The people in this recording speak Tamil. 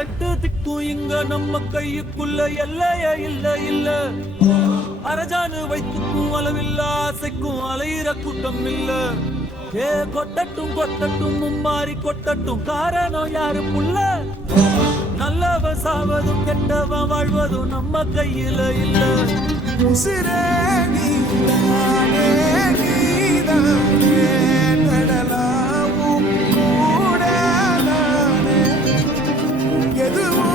எட்டு திக்கும் இங்க நம்ம கையுக்குள்ள எல்லைய இல்ல இல்ல அரஜானு வைத்துக்கும் அளவில்ல ஆசைக்கும் அலையிற கூட்டம் இல்ல ஏ கொட்டட்டும் கொட்டட்டும் மும்மாறி கொட்டட்டும் காரணம் யாரு புள்ள நல்லவன் சாவதும் கெட்டவன் வாழ்வதும் நம்ம கையில இல்ல உசிரே நீதானே நீதானே கடலாவும் கூட நானே எதுவும்